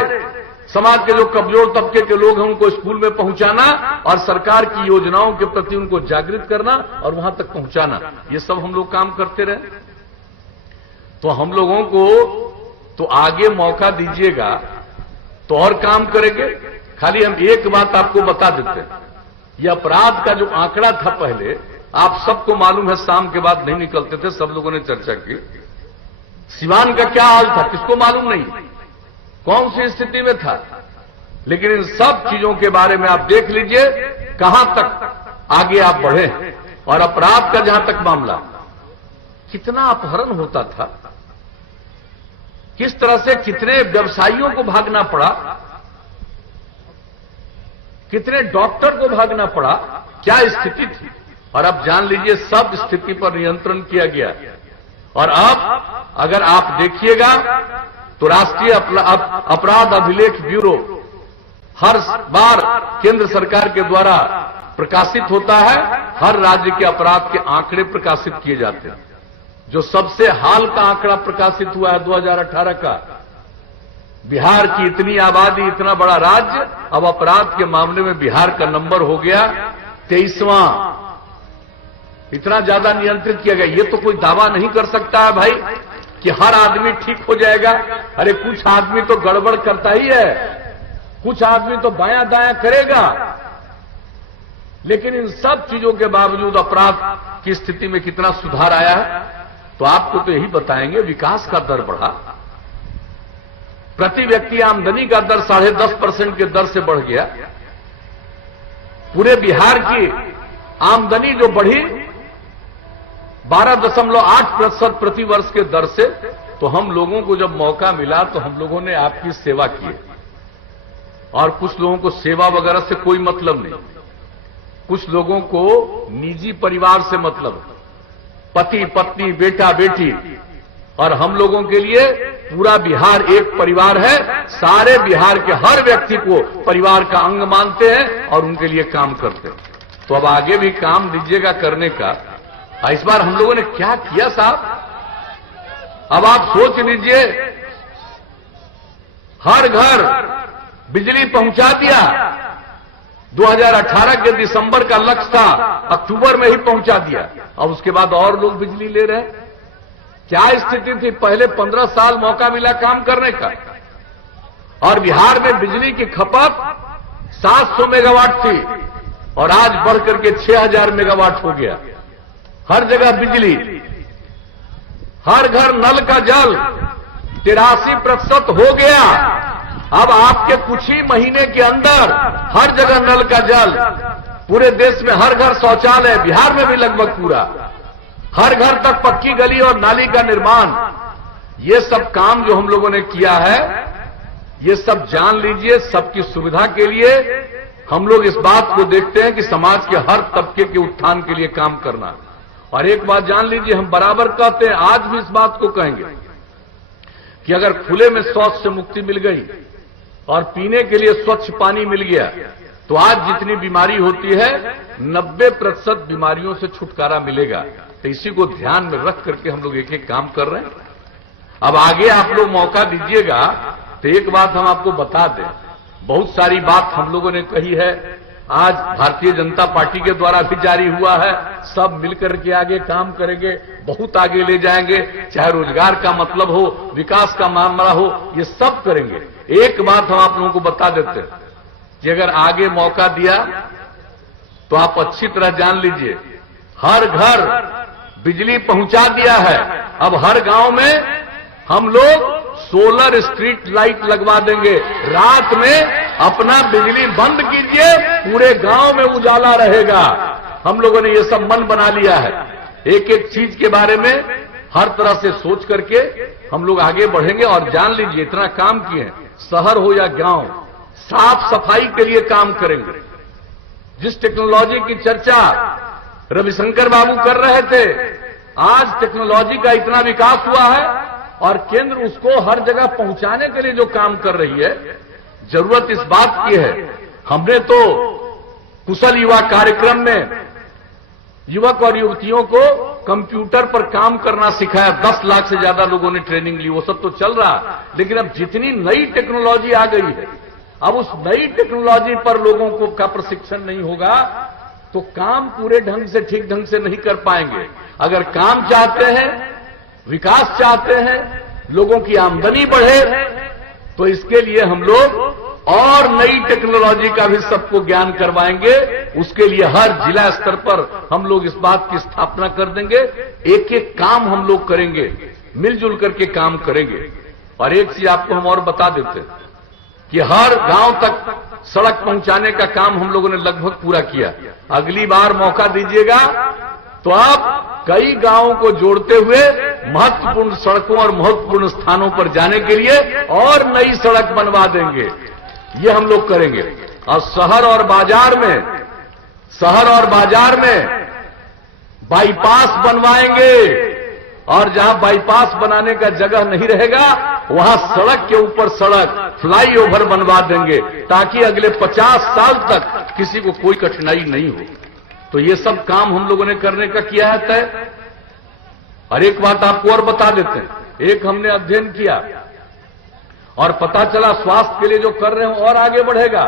समाज के जो कमजोर तबके के लोग हैं उनको स्कूल में पहुंचाना और सरकार की योजनाओं के प्रति उनको जागृत करना और वहां तक पहुंचाना, ये सब हम लोग काम करते रहे। तो हम लोगों को तो आगे मौका दीजिएगा तो और काम करेंगे। खाली हम एक बात आपको बता देते हैं, ये अपराध का जो आंकड़ा था पहले, आप सबको मालूम है, शाम के बाद नहीं निकलते थे, सब लोगों ने चर्चा की। सिवान का क्या हाल था किसको मालूम नहीं, कौन सी स्थिति में था। लेकिन इन सब चीजों के बारे में आप देख लीजिए कहां तक आगे आप बढ़े। और अपराध का जहां तक मामला, कितना अपहरण होता था, किस तरह से कितने व्यवसायियों को भागना पड़ा, कितने डॉक्टर को भागना पड़ा, क्या स्थिति थी। और अब जान लीजिए सब स्थिति पर नियंत्रण किया गया। और अब अगर आप देखिएगा तो राष्ट्रीय अपराध अभिलेख ब्यूरो हर बार केंद्र सरकार के द्वारा प्रकाशित होता है। हर राज्य के अपराध के आंकड़े प्रकाशित किए जाते हैं। जो सबसे हाल का आंकड़ा प्रकाशित हुआ है 2018 का, बिहार की इतनी आबादी, इतना बड़ा राज्य, अब अपराध के मामले में बिहार का नंबर हो गया 23वां। इतना ज्यादा नियंत्रित किया गया। ये तो कोई दावा नहीं कर सकता है भाई कि हर आदमी ठीक हो जाएगा। अरे कुछ आदमी तो गड़बड़ करता ही है, कुछ आदमी तो बायां दायां करेगा। लेकिन इन सब चीजों के बावजूद अपराध की स्थिति में कितना सुधार आया है, तो आपको तो यही बताएंगे। विकास का दर बढ़ा, प्रति व्यक्ति आमदनी का दर 10.5% के दर से बढ़ गया। पूरे बिहार की आमदनी जो बढ़ी 12.8% प्रति वर्ष के दर से। तो हम लोगों को जब मौका मिला तो हम लोगों ने आपकी सेवा की। और कुछ लोगों को सेवा वगैरह से कोई मतलब नहीं, कुछ लोगों को निजी परिवार से मतलब, पति पत्नी बेटा बेटी। और हम लोगों के लिए पूरा बिहार एक परिवार है। सारे बिहार के हर व्यक्ति को परिवार का अंग मानते हैं और उनके लिए काम करते हैं। तो अब आगे भी काम दीजिएगा करने का। इस बार हम लोगों ने क्या किया साहब, अब आप सोच लीजिए, हर घर बिजली पहुंचा दिया। 2018 के दिसंबर का लक्ष्य था, अक्टूबर में ही पहुंचा दिया। अब उसके बाद और लोग बिजली ले रहे हैं। क्या स्थिति थी? पहले 15 साल मौका मिला काम करने का, और बिहार में बिजली की खपत 700 मेगावाट थी और आज बढ़ करके 6000 मेगावाट हो गया। हर जगह बिजली, हर घर नल का जल 83% हो गया। अब आपके कुछ ही महीने के अंदर हर जगह नल का जल, पूरे देश में हर घर शौचालय, बिहार में भी लगभग पूरा, हर घर तक पक्की गली और नाली का निर्माण, ये सब काम जो हम लोगों ने किया है, ये सब जान लीजिए सबकी सुविधा के लिए हम लोग इस बात को देखते हैं कि समाज के हर तबके के उत्थान के लिए काम करना। और एक बात जान लीजिए, हम बराबर कहते हैं, आज भी इस बात को कहेंगे कि अगर खुले में शौच से मुक्ति मिल गई और पीने के लिए स्वच्छ पानी मिल गया तो आज जितनी बीमारी होती है 90% बीमारियों से छुटकारा मिलेगा। तो इसी को ध्यान में रख करके हम लोग एक एक काम कर रहे हैं। अब आगे आप लोग मौका दीजिएगा तो एक बात हम आपको बता दें, बहुत सारी बात हम लोगों ने कही है, आज भारतीय जनता पार्टी के द्वारा भी जारी हुआ है, सब मिलकर के आगे काम करेंगे, बहुत आगे ले जाएंगे, चाहे रोजगार का मतलब हो, विकास का मामला हो, ये सब करेंगे। एक बात हम आप लोगों को बता देते हैं कि अगर आगे मौका दिया तो आप अच्छी तरह जान लीजिए, हर घर बिजली पहुंचा दिया है। अब हर गांव में हम लोग सोलर स्ट्रीट लाइट लगवा देंगे। रात में अपना बिजली बंद कीजिए, पूरे गांव में उजाला रहेगा। हम लोगों ने ये सब मन बना लिया है। एक एक चीज के बारे में हर तरह से सोच करके हम लोग आगे बढ़ेंगे। और जान लीजिए, इतना काम किए, शहर हो या गांव, साफ सफाई के लिए काम करेंगे। जिस टेक्नोलॉजी की चर्चा रविशंकर बाबू कर रहे थे, आज टेक्नोलॉजी का इतना विकास हुआ है और केंद्र उसको हर जगह पहुंचाने के लिए जो काम कर रही है, जरूरत इस बात की है। हमने तो कुशल युवा कार्यक्रम में युवक और युवतियों को कंप्यूटर पर काम करना सिखाया, 10 लाख से ज्यादा लोगों ने ट्रेनिंग ली, वो सब तो चल रहा। लेकिन अब जितनी नई टेक्नोलॉजी आ गई है, अब उस नई टेक्नोलॉजी पर लोगों को का प्रशिक्षण नहीं होगा तो काम पूरे ढंग से, ठीक ढंग से नहीं कर पाएंगे। अगर काम चाहते हैं, विकास चाहते हैं, लोगों की आमदनी बढ़े, तो इसके लिए हम लोग और नई टेक्नोलॉजी का भी सबको ज्ञान करवाएंगे। उसके लिए हर जिला स्तर पर हम लोग इस बात की स्थापना कर देंगे। एक एक काम हम लोग करेंगे, मिलजुल करके काम करेंगे। और एक चीज आपको हम और बता देते हैं कि हर गांव तक सड़क पहुंचाने का काम हम लोगों ने लगभग पूरा किया। अगली बार मौका दीजिएगा तो आप कई गांवों को जोड़ते हुए महत्वपूर्ण सड़कों और महत्वपूर्ण स्थानों पर जाने के लिए और नई सड़क बनवा देंगे। ये हम लोग करेंगे। और शहर और बाजार में बाईपास बनवाएंगे, और जहां बाईपास बनाने का जगह नहीं रहेगा वहां सड़क के ऊपर सड़क, फ्लाईओवर बनवा देंगे, ताकि अगले 50 साल तक किसी को कोई कठिनाई नहीं हो। तो ये सब काम हम लोगों ने करने का किया है तय। और एक बात आपको और बता देते हैं, एक हमने अध्ययन किया और पता चला स्वास्थ्य के लिए जो कर रहे हैं और आगे बढ़ेगा।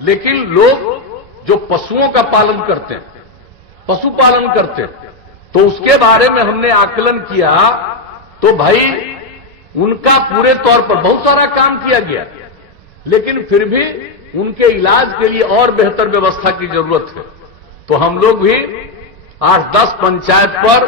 लेकिन लोग जो पशुओं का पालन करते हैं, पशुपालन करते हैं, तो उसके बारे में हमने आकलन किया तो भाई उनका पूरे तौर पर बहुत सारा काम किया गया, लेकिन फिर भी उनके इलाज के लिए और बेहतर व्यवस्था की जरूरत है। तो हम लोग भी 8-10 पंचायत पर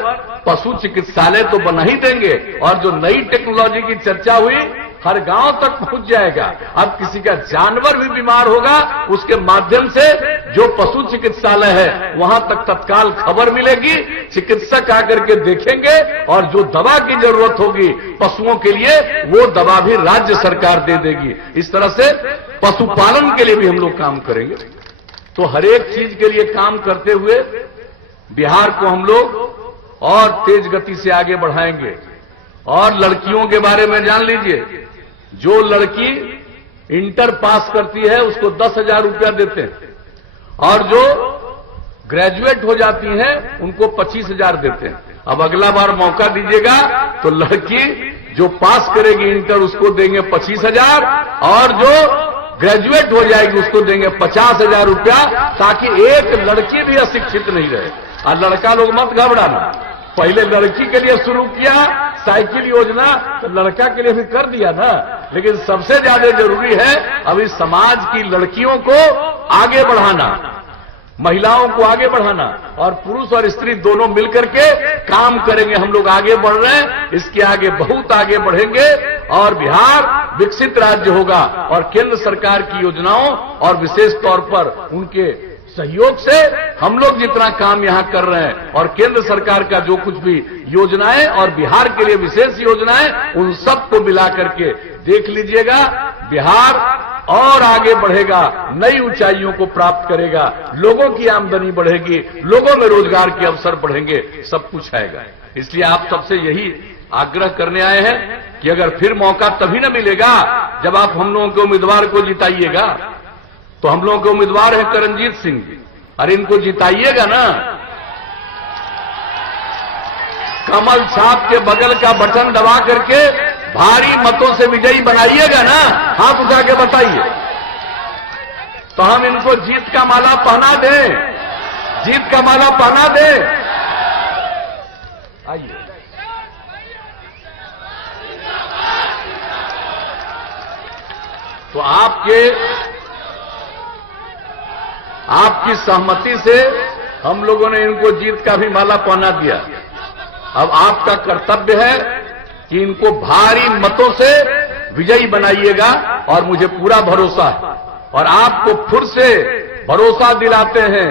पशु चिकित्सालय तो बना ही देंगे, और जो नई टेक्नोलॉजी की चर्चा हुई हर गांव तक पहुंच जाएगा। अब किसी का जानवर भी बीमार होगा, उसके माध्यम से जो पशु चिकित्सालय है वहां तक तत्काल खबर मिलेगी, चिकित्सक आकर के देखेंगे और जो दवा की जरूरत होगी पशुओं के लिए वो दवा भी राज्य सरकार दे देगी। इस तरह से पशुपालन के लिए भी हम लोग काम करेंगे। तो हर एक चीज के लिए काम करते हुए बिहार को हम लोग और तेज गति से आगे बढ़ाएंगे। और लड़कियों के बारे में जान लीजिए, जो लड़की इंटर पास करती है उसको 10,000 रुपया देते हैं, और जो ग्रेजुएट हो जाती हैं उनको 25,000 देते हैं। अब अगला बार मौका दीजिएगा तो लड़की जो पास करेगी इंटर उसको देंगे 25,000, और जो ग्रेजुएट हो जाएगी उसको देंगे 50,000 रुपया, ताकि एक लड़की भी अशिक्षित नहीं रहे। और लड़का लोग मत घबराना, पहले लड़की के लिए शुरू किया साइकिल योजना, तो लड़का के लिए भी कर दिया ना, लेकिन सबसे ज्यादा जरूरी है अभी समाज की लड़कियों को आगे बढ़ाना, महिलाओं को आगे बढ़ाना, और पुरुष और स्त्री दोनों मिलकर के काम करेंगे। हम लोग आगे बढ़ रहे हैं, इसके आगे बहुत आगे बढ़ेंगे और बिहार विकसित राज्य होगा। और केंद्र सरकार की योजनाओं और विशेष तौर पर उनके सहयोग से हम लोग जितना काम यहां कर रहे हैं और केंद्र सरकार का जो कुछ भी योजनाएं और बिहार के लिए विशेष योजनाएं, उन सबको मिला करके देख लीजिएगा, बिहार और आगे बढ़ेगा, नई ऊंचाइयों को प्राप्त करेगा, लोगों की आमदनी बढ़ेगी, लोगों में रोजगार के अवसर बढ़ेंगे, सब कुछ आएगा। इसलिए आप सबसे यही आग्रह करने आए हैं कि अगर फिर मौका तभी न मिलेगा जब आप हम लोगों के उम्मीदवार को जिताइएगा। तो हम लोगों के उम्मीदवार हैं करणजीत सिंह जी, अरे इनको जिताइएगा ना, कमल छाप के बगल का बटन दबा करके भारी मतों से विजयी बनाइएगा ना, हाथ उठा के बताइए, तो हम इनको जीत का माला पहना दें, जीत का माला पहना दें। आइए, तो आपकी सहमति से हम लोगों ने इनको जीत का भी माला पहना दिया। अब आपका कर्तव्य है कि इनको भारी मतों से विजयी बनाइएगा, और मुझे पूरा भरोसा है और आपको फिर से भरोसा दिलाते हैं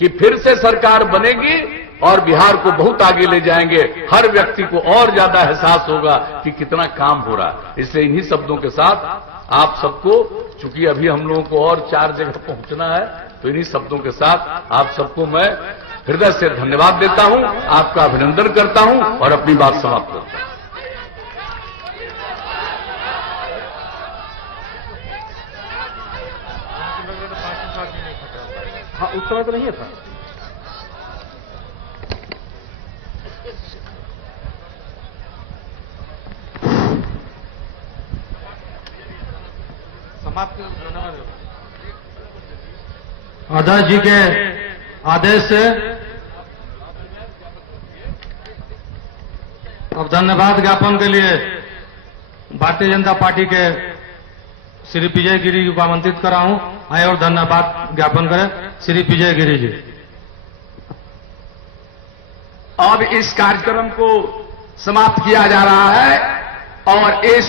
कि फिर से सरकार बनेगी और बिहार को बहुत आगे ले जाएंगे। हर व्यक्ति को और ज्यादा एहसास होगा कि कितना काम हो रहा है। इसलिए इन्हीं शब्दों के साथ आप सबको, चूंकि अभी हम लोगों को और 4 जगह पहुंचना है, तो इन्हीं शब्दों के साथ आप सबको मैं हृदय से धन्यवाद देता हूं, आपका अभिनंदन करता हूं और अपनी बात समाप्त करता हूं। हाँ, उस तरह तो नहीं था। अध्यक्ष जी के आदेश से अब धन्यवाद ज्ञापन के लिए भारतीय जनता पार्टी के श्री विजय गिरी जी को आमंत्रित करा हूं। आए और धन्यवाद ज्ञापन करें श्री विजय गिरी जी। अब इस कार्यक्रम को समाप्त किया जा रहा है और इस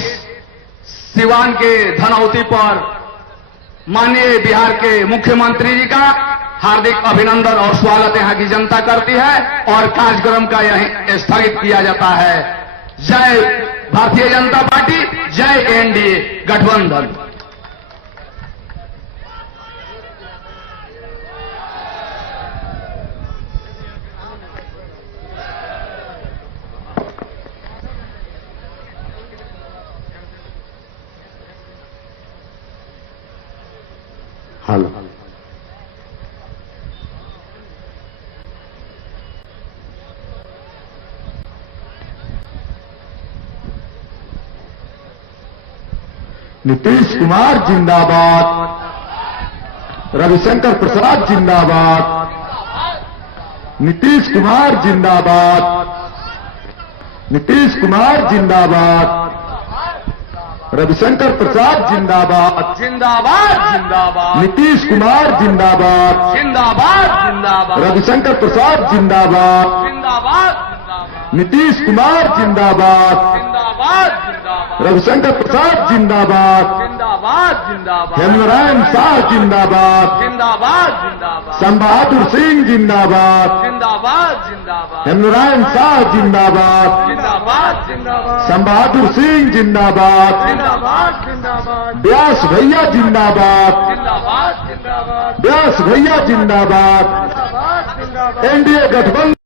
सिवान के धनौती पर माननीय बिहार के मुख्यमंत्री जी का हार्दिक अभिनंदन और स्वागत यहां की जनता करती है और कार्यक्रम का यहीं स्थगित किया जाता है। जय भारतीय जनता पार्टी, जय एनडीए गठबंधन। हेलो, नीतीश कुमार जिंदाबाद, रविशंकर प्रसाद जिंदाबाद, नीतीश कुमार जिंदाबाद, नीतीश कुमार जिंदाबाद, रविशंकर प्रसाद जिंदाबाद, जिंदाबाद जिंदाबाद, नीतीश कुमार जिंदाबाद, जिंदाबाद जिंदाबाद, रविशंकर प्रसाद जिंदाबाद, जिंदाबाद नीतीश कुमार जिंदाबाद, जिंदाबाद जिंदाबाद, रविशंकर प्रसाद जिंदाबाद, जिंदाबाद जिंदाबाद, हेमनारायण शाह जिंदाबाद, जिंदाबाद जिंदाबाद, श्याम बहादुर सिंह जिंदाबाद, जिंदाबाद जिंदाबाद, हेमनारायण शाह जिंदाबाद, जिंदाबाद जिंदाबाद, श्याम बहादुर सिंह जिंदाबाद, जिंदाबाद जिंदाबाद, व्यास भैया जिंदाबाद, जिंदाबाद जिंदाबाद, व्यास भैया जिंदाबाद, जिंदाबाद जिंदाबाद, एनडीए गठबंधन।